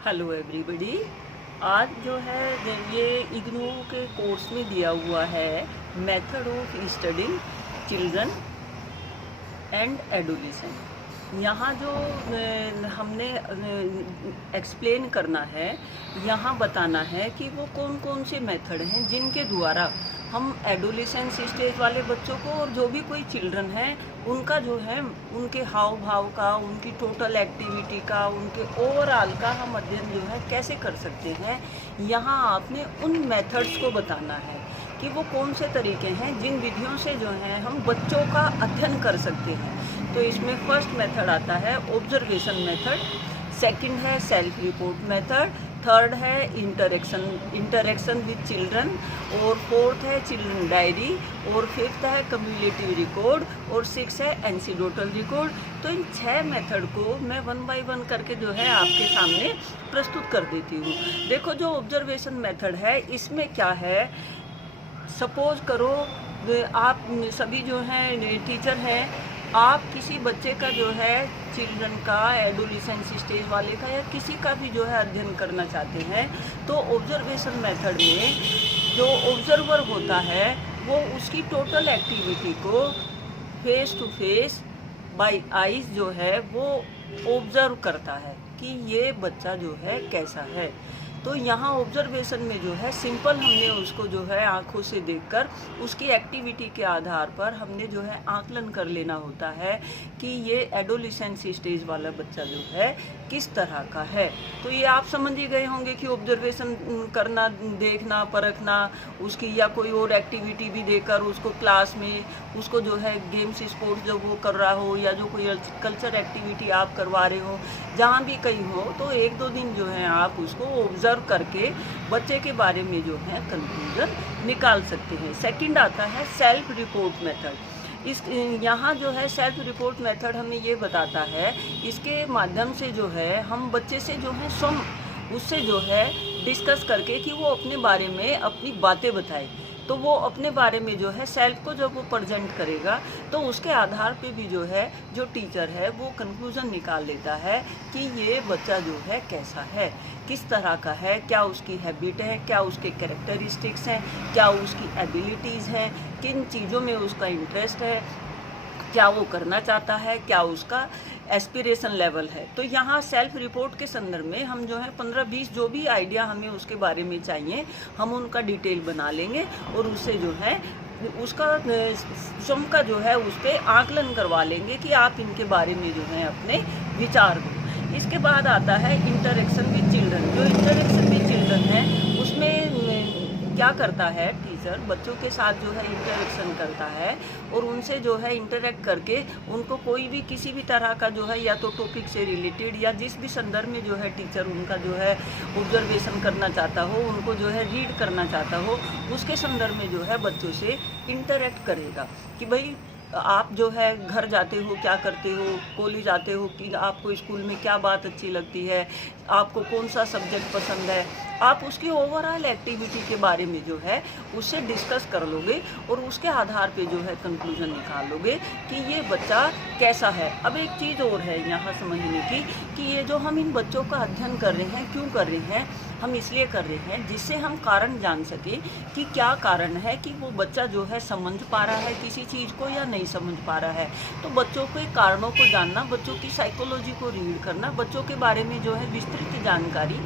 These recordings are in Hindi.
Hello everybody. आज जो है ये इग्नू के कोर्स में दिया हुआ है method of studying children and adolescent. यहाँ जो हमने एक्सप्लेन करना है, यहाँ बताना है कि वो कौन कौन से मेथड हैं जिनके द्वारा हम एडोलेसेंस स्टेज वाले बच्चों को और जो भी कोई चिल्ड्रन है उनका जो है उनके हाव भाव का, उनकी टोटल एक्टिविटी का, उनके ओवरऑल का हम अध्ययन जो है कैसे कर सकते हैं। यहाँ आपने उन मेथड्स को बताना है कि वो कौन से तरीके हैं जिन विधियों से जो है हम बच्चों का अध्ययन कर सकते हैं। तो इसमें फर्स्ट मेथड आता है ऑब्जर्वेशन मेथड, सेकंड है सेल्फ रिपोर्ट मेथड, थर्ड है इंटरेक्शन विद चिल्ड्रन, और फोर्थ है चिल्ड्रन डायरी, और फिफ्थ है कम्युलेटिव रिकॉर्ड, और सिक्स है एंसीडोटल रिकॉर्ड। तो इन 6 मेथड को मैं 1 बाय 1 करके जो है आपके सामने प्रस्तुत कर देती हूँ। देखो, जो ऑब्जर्वेशन मेथड है इसमें क्या है, सपोज करो आप सभी जो हैं टीचर हैं, आप किसी बच्चे का जो है चिल्ड्रन का, एडोलेसेंस स्टेज वाले का या किसी का भी जो है अध्ययन करना चाहते हैं, तो ऑब्जर्वेशन मेथड में जो ऑब्जर्वर होता है वो उसकी टोटल एक्टिविटी को face to face by eyes जो है वो ऑब्जर्व करता है कि ये बच्चा जो है कैसा है। तो यहाँ ऑब्जर्वेशन में जो है सिंपल हमने उसको जो है आँखों से देखकर उसकी एक्टिविटी के आधार पर हमने जो है आकलन कर लेना होता है कि ये एडोलेसेंस स्टेज वाला बच्चा जो है किस तरह का है। तो ये आप समझ ही गए होंगे कि ऑब्जर्वेशन करना, देखना, परखना, उसकी या कोई और एक्टिविटी भी देकर उसको क्लास में उसको जो है गेम्स स्पोर्ट्स जो वो कर रहा हो या जो कोई कल्चर एक्टिविटी आप करवा रहे हो, जहाँ भी कहीं हो, तो 1-2 दिन जो है आप उसको ऑब्जर्व करके बच्चे के बारे में जो है कंक्लूजन निकाल सकते हैं। सेकंड आता है सेल्फ रिपोर्ट मेथड। इस यहाँ जो है सेल्फ रिपोर्ट मेथड हमें ये बताता है, इसके माध्यम से जो है हम बच्चे से जो है उससे जो है डिस्कस करके कि वो अपने बारे में अपनी बातें बताए। तो वो अपने बारे में जो है सेल्फ को जब वो प्रेजेंट करेगा तो उसके आधार पे भी जो है जो टीचर है वो कंक्लूजन निकाल लेता है कि ये बच्चा जो है कैसा है, किस तरह का है, क्या उसकी हैबिट है, क्या उसके कैरेक्टरिस्टिक्स हैं, क्या उसकी एबिलिटीज़ हैं, किन चीज़ों में उसका इंटरेस्ट है, क्या वो करना चाहता है, क्या उसका एस्पिरेशन लेवल है। तो यहाँ सेल्फ रिपोर्ट के संदर्भ में हम जो है 15-20 जो भी आइडिया हमें उसके बारे में चाहिए हम उनका डिटेल बना लेंगे और उससे जो है उसका स्वयं का जो है उस पर आकलन करवा लेंगे कि आप इनके बारे में जो है अपने विचार दो। इसके बाद आता है इंटरेक्शन विद चिल्ड्रन। जो इंटरेक्शन विद चिल्ड्रन है उसमें क्या करता है, टीचर बच्चों के साथ जो है इंटरेक्शन करता है और उनसे जो है इंटरेक्ट करके उनको कोई भी किसी भी तरह का जो है या तो टॉपिक से रिलेटेड या जिस भी संदर्भ में जो है टीचर उनका जो है ऑब्जर्वेशन करना चाहता हो, उनको जो है रीड करना चाहता हो, उसके संदर्भ में जो है बच्चों से इंटरेक्ट करेगा कि भाई आप जो है घर जाते हो क्या करते हो, कॉलेज आते हो कि आपको स्कूल में क्या बात अच्छी लगती है, आपको कौन सा सब्जेक्ट पसंद है, आप उसकी ओवरऑल एक्टिविटी के बारे में जो है उससे डिस्कस कर लोगे और उसके आधार पे जो है कंक्लूजन निकाल लोगे कि ये बच्चा कैसा है। अब एक चीज़ और है यहाँ समझने की कि ये जो हम इन बच्चों का अध्ययन कर रहे हैं क्यों कर रहे हैं, हम इसलिए कर रहे हैं जिससे हम कारण जान सकें कि क्या कारण है कि वो बच्चा जो है समझ पा रहा है किसी चीज़ को या नहीं समझ पा रहा है। तो बच्चों के कारणों को जानना, बच्चों की साइकोलॉजी को रीड करना, बच्चों के बारे में जो है विस्तृत जानकारी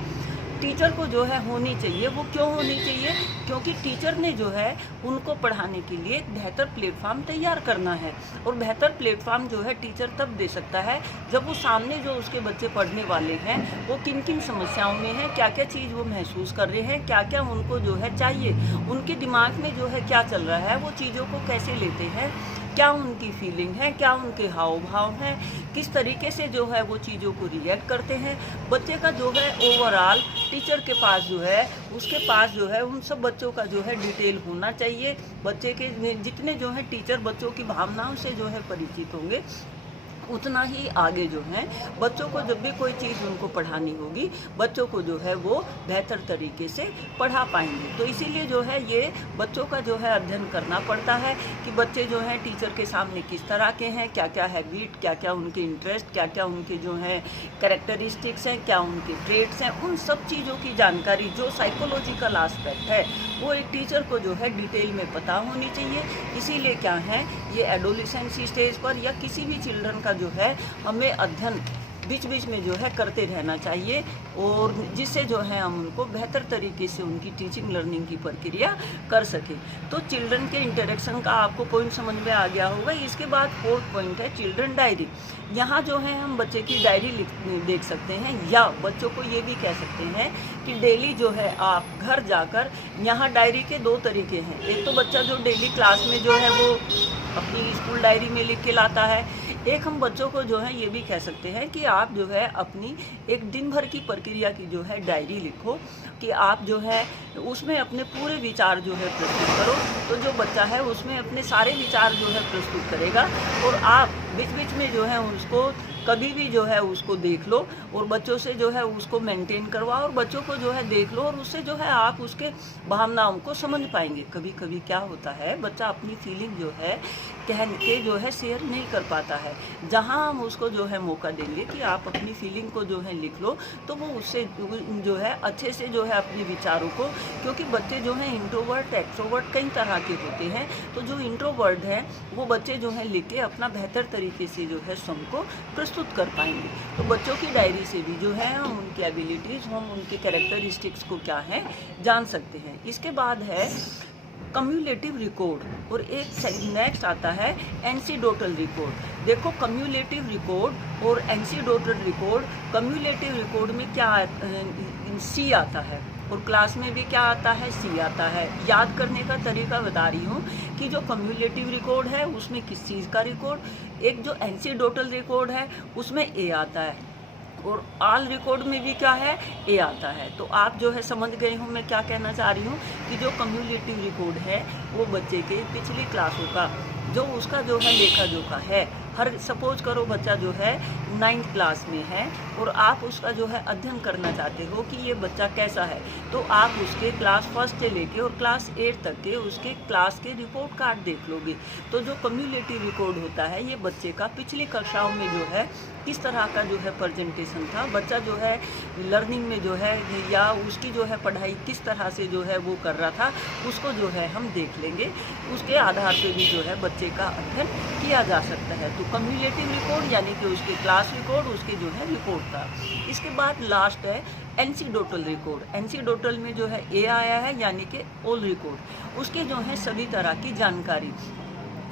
टीचर को जो है होनी चाहिए। वो क्यों होनी चाहिए? क्योंकि टीचर ने जो है उनको पढ़ाने के लिए एक बेहतर प्लेटफॉर्म तैयार करना है और बेहतर प्लेटफॉर्म जो है टीचर तब दे सकता है जब वो सामने जो उसके बच्चे पढ़ने वाले हैं वो किन किन समस्याओं में हैं, क्या क्या चीज़ वो महसूस कर रहे हैं, क्या क्या उनको जो है चाहिए, उनके दिमाग में जो है क्या चल रहा है, वो चीज़ों को कैसे लेते हैं, क्या उनकी फीलिंग है, क्या उनके हाव भाव हैं, किस तरीके से जो है वो चीज़ों को रिएक्ट करते हैं। बच्चे का जो है ओवरऑल टीचर के पास जो है उसके पास जो है उन सब बच्चों का जो है डिटेल होना चाहिए। बच्चे के जितने जो है टीचर बच्चों की भावनाओं से जो है परिचित होंगे उतना ही आगे जो है बच्चों को जब भी कोई चीज़ उनको पढ़ानी होगी, बच्चों को जो है वो बेहतर तरीके से पढ़ा पाएंगे। तो इसीलिए जो है ये बच्चों का जो है अध्ययन करना पड़ता है कि बच्चे जो हैं टीचर के सामने किस तरह के हैं, क्या क्या हैबिट, क्या क्या उनके इंटरेस्ट, क्या क्या उनके जो है कैरेक्टरिस्टिक्स हैं, क्या उनके ट्रेड्स हैं, उन सब चीज़ों की जानकारी जो साइकोलॉजिकल आस्पेक्ट है वो एक टीचर को जो है डिटेल में पता होनी चाहिए। इसीलिए क्या है, ये एडोलेसेंसी स्टेज पर या किसी भी चिल्ड्रन का जो है हमें अध्ययन बीच बीच में जो है करते रहना चाहिए, और जिससे जो है हम उनको बेहतर तरीके से उनकी टीचिंग लर्निंग की प्रक्रिया कर सकें। तो चिल्ड्रन के इंटरेक्शन का आपको पॉइंट समझ में आ गया होगा। इसके बाद फोर्थ पॉइंट है चिल्ड्रन डायरी। यहाँ जो है हम बच्चे की डायरी देख सकते हैं, या बच्चों को ये भी कह सकते हैं कि डेली जो है आप घर जाकर, यहाँ डायरी के दो तरीके हैं। एक तो बच्चा जो डेली क्लास में जो है वो अपनी स्कूल डायरी में लिख के लाता है। एक हम बच्चों को जो है ये भी कह सकते हैं कि आप जो है अपनी एक दिन भर की प्रक्रिया की जो है डायरी लिखो, कि आप जो है उसमें अपने पूरे विचार जो है प्रस्तुत करो। तो जो बच्चा है उसमें अपने सारे विचार जो है प्रस्तुत करेगा, और आप बीच बीच में जो है उसको कभी भी जो है उसको देख लो, और बच्चों से जो है उसको मेंटेन करवाओ, और बच्चों को जो है देख लो, और उससे जो है आप उसके भावनाओं को समझ पाएंगे। कभी कभी क्या होता है, बच्चा अपनी फीलिंग जो है कह के जो है शेयर नहीं कर पाता है। जहाँ हम उसको जो है मौका देंगे कि आप अपनी फीलिंग को जो है लिख लो, तो वो उससे जो है अच्छे से जो है अपने विचारों को, क्योंकि बच्चे जो हैं इंट्रोवर्ट एक्सट्रोवर्ट कई तरह के होते हैं, तो जो इंट्रोवर्ट हैं वो बच्चे जो है लिख के अपना बेहतर तरीके से जो है स्वयं को प्रस्तुत कर पाएंगे। तो बच्चों की डायरी से भी जो है हम उनकी एबिलिटीज़, हम उनके कैरेक्टरिस्टिक्स को क्या है जान सकते हैं। इसके बाद है कम्युलेटिव रिकॉर्ड, और एक नेक्स्ट आता है एनसीडोटल रिकॉर्ड। देखो कम्युलेटिव रिकॉर्ड और एनसीडोटल रिकॉर्ड, कम्युलेटिव रिकॉर्ड में क्या सी आता है, और क्लास में भी क्या आता है, सी आता है। याद करने का तरीका बता रही हूँ कि जो कम्युलेटिव रिकॉर्ड है उसमें किस चीज़ का रिकॉर्ड, एक जो एनसीडोटल रिकॉर्ड है उसमें ए आता है, और ऑल रिकॉर्ड में भी क्या है, ए आता है। तो आप जो है समझ गए हो मैं क्या कहना चाह रही हूँ, कि जो कम्युलेटिव रिकॉर्ड है वो बच्चे के पिछली क्लासों का जो उसका जो है लेखा जोखा है। हर सपोज करो बच्चा जो है 9th क्लास में है, और आप उसका जो है अध्ययन करना चाहते हो कि ये बच्चा कैसा है, तो आप उसके क्लास 1 से लेके और क्लास 8 तक के उसके क्लास के रिपोर्ट कार्ड देख लोगे। तो जो कम्युलेटिव रिकॉर्ड होता है ये बच्चे का पिछली कक्षाओं में जो है किस तरह का जो है प्रेजेंटेशन था, बच्चा जो है लर्निंग में जो है या उसकी जो है पढ़ाई किस तरह से जो है वो कर रहा था, उसको जो है हम देख लेंगे। उसके आधार पे भी जो है बच्चे का अध्ययन किया जा सकता है। तो कम्युलेटिव रिकॉर्ड यानी कि उसके क्लास रिकॉर्ड, उसके जो है रिपोर्ट का। इसके बाद लास्ट है एनसीडोटल रिकॉर्ड। एनसीडोटल में जो है ए आया है यानी कि ऑल रिकॉर्ड, उसके जो है सभी तरह की जानकारी।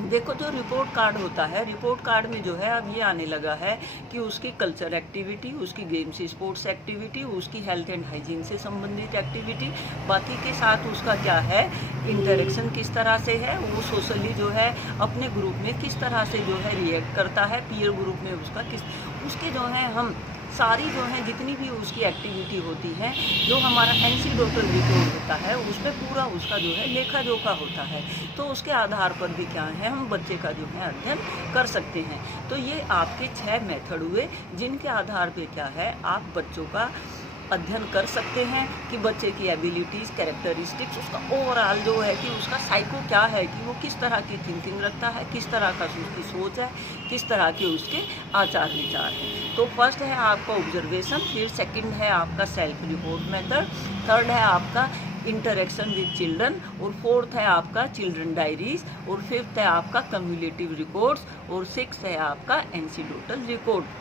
देखो जो रिपोर्ट कार्ड होता है, रिपोर्ट कार्ड में जो है अब ये आने लगा है कि उसकी कल्चर एक्टिविटी, उसकी गेम्स स्पोर्ट्स एक्टिविटी, उसकी हेल्थ एंड हाइजीन से संबंधित एक्टिविटी, बाकी के साथ उसका क्या है इंटरेक्शन किस तरह से है, वो सोशली जो है अपने ग्रुप में किस तरह से जो है रिएक्ट करता है, पीयर ग्रुप में उसका किस, उसके जो है हम सारी जो है जितनी भी उसकी एक्टिविटी होती है, जो हमारा एनसीडोटल रिकॉर्ड होता है उसमें पूरा उसका जो है लेखा जोखा होता है। तो उसके आधार पर भी क्या है हम बच्चे का जो है अध्ययन कर सकते हैं। तो ये आपके 6 मेथड हुए जिनके आधार पे क्या है आप बच्चों का अध्ययन कर सकते हैं कि बच्चे की एबिलिटीज़, कैरेक्टरिस्टिक्स, उसका ओवरऑल जो है कि उसका साइको क्या है, कि वो किस तरह की थिंकिंग रखता है, किस तरह का उसकी सोच है, किस तरह के उसके आचार विचार हैं। तो फर्स्ट है आपका ऑब्जर्वेशन, फिर सेकंड है आपका सेल्फ रिपोर्ट मेथड, थर्ड है आपका इंटरेक्शन विद चिल्ड्रन, और फोर्थ है आपका चिल्ड्रन डायरीज, और फिफ्थ है आपका कम्युलेटिव रिकॉर्ड्स, और सिक्स्थ है आपका एनसीडोटल रिकॉर्ड।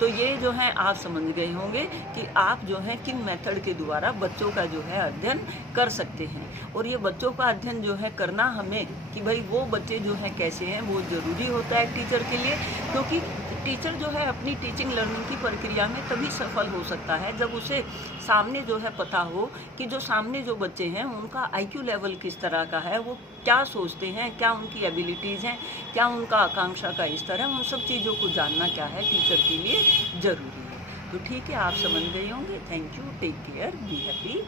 तो ये जो है आप समझ गए होंगे कि आप जो है किन मेथड के द्वारा बच्चों का जो है अध्ययन कर सकते हैं। और ये बच्चों का अध्ययन जो है करना हमें कि भाई वो बच्चे जो हैं कैसे हैं वो ज़रूरी होता है टीचर के लिए, क्योंकि टीचर जो है अपनी टीचिंग लर्निंग की प्रक्रिया में तभी सफल हो सकता है जब उसे सामने जो है पता हो कि जो सामने जो बच्चे हैं उनका आईक्यू लेवल किस तरह का है, वो क्या सोचते हैं, क्या उनकी एबिलिटीज़ हैं, क्या उनका आकांक्षा का स्तर है, उन सब चीज़ों को जानना क्या है टीचर के लिए ज़रूरी है। तो ठीक है, आप समझ गए होंगे। Thank you, take care, be happy.